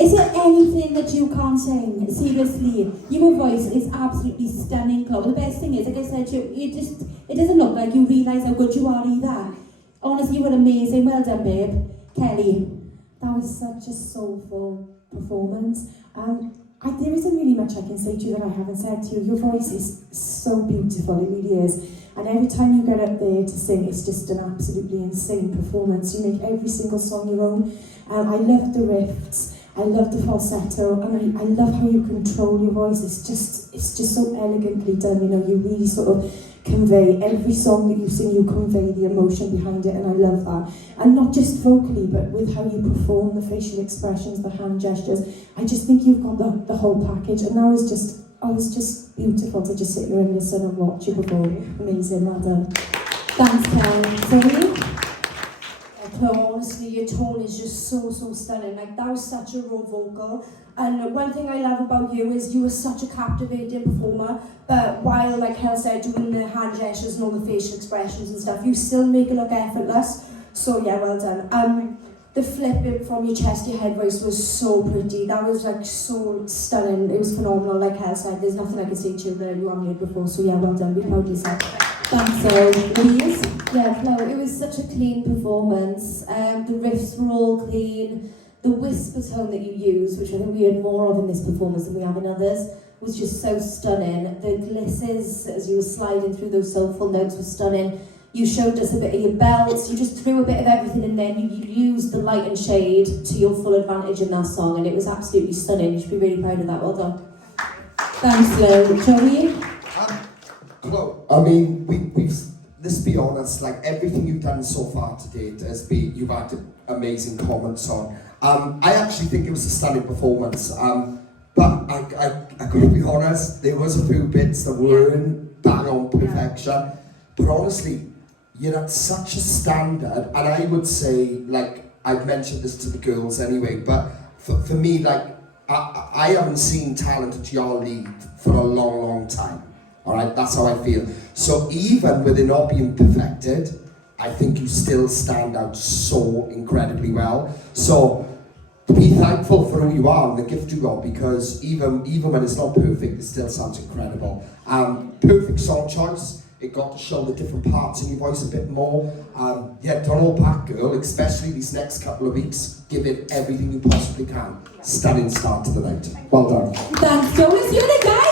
Is there anything that you can't sing? Seriously, your voice is absolutely stunning, Chloe. The best thing is, like I said, it doesn't look like you realise how good you are either. Honestly, you were amazing. Well done, babe. Kelly. That was such a soulful performance. There isn't really much I can say to you that I haven't said to you. Your voice is so beautiful, it really is. And every time you get up there to sing, it's just an absolutely insane performance. You make every single song your own. I love the riffs, I love the falsetto, and I love how you control your voice. It's just so elegantly done. You know, you really sort of convey every song that you sing. You convey the emotion behind it, and I love that. And not just vocally, but with how you perform, the facial expressions, the hand gestures. I just think you've got the whole package, and that was just beautiful to just sit there and listen and watch you perform. Amazing, well done. Thanks, Kelly. Sorry? Honestly, your tone is just so stunning. Like, that was such a raw vocal. And one thing I love about you is you were such a captivating performer, but while, like Hel said, doing the hand gestures and all the facial expressions and stuff, you still make it look effortless. So yeah, well done. The flip from your chest to your head voice was so pretty. That was like so stunning. It was phenomenal. Like Hel said, there's nothing I can say to you that you haven't heard before. So yeah, well done. Be proud of yourself. Thanks, Louise. Yeah, no, it was such a clean performance. The riffs were all clean. The whisper tone that you used, which I think we had more of in this performance than we have in others, was just so stunning. The glisses, as you were sliding through those soulful notes, were stunning. You showed us a bit of your belts. You just threw a bit of everything in there. You used the light and shade to your full advantage in that song, and it was absolutely stunning. You should be really proud of that. Well done. Thanks, Lou. Joey? Chloe, I mean, let's be honest, like everything you've done so far to date you've had amazing comments on. I actually think it was a stunning performance, but I gotta be honest, there was a few bits that weren't bang on perfection, but honestly, you're at such a standard, and I would say, like, I've mentioned this to the girls anyway, but for me, like, I haven't seen talent at your league for a long time. Alright, that's how I feel. So even with it not being perfected, I think you still stand out so incredibly well. So be thankful for who you are and the gift you got, because even when it's not perfect, it still sounds incredible. Perfect song choice. It got to show the different parts in your voice a bit more. Don't hold back, girl, especially these next couple of weeks. Give it everything you possibly can. Stunning start to the night. Well done. Thanks, Joey. See you later, guys.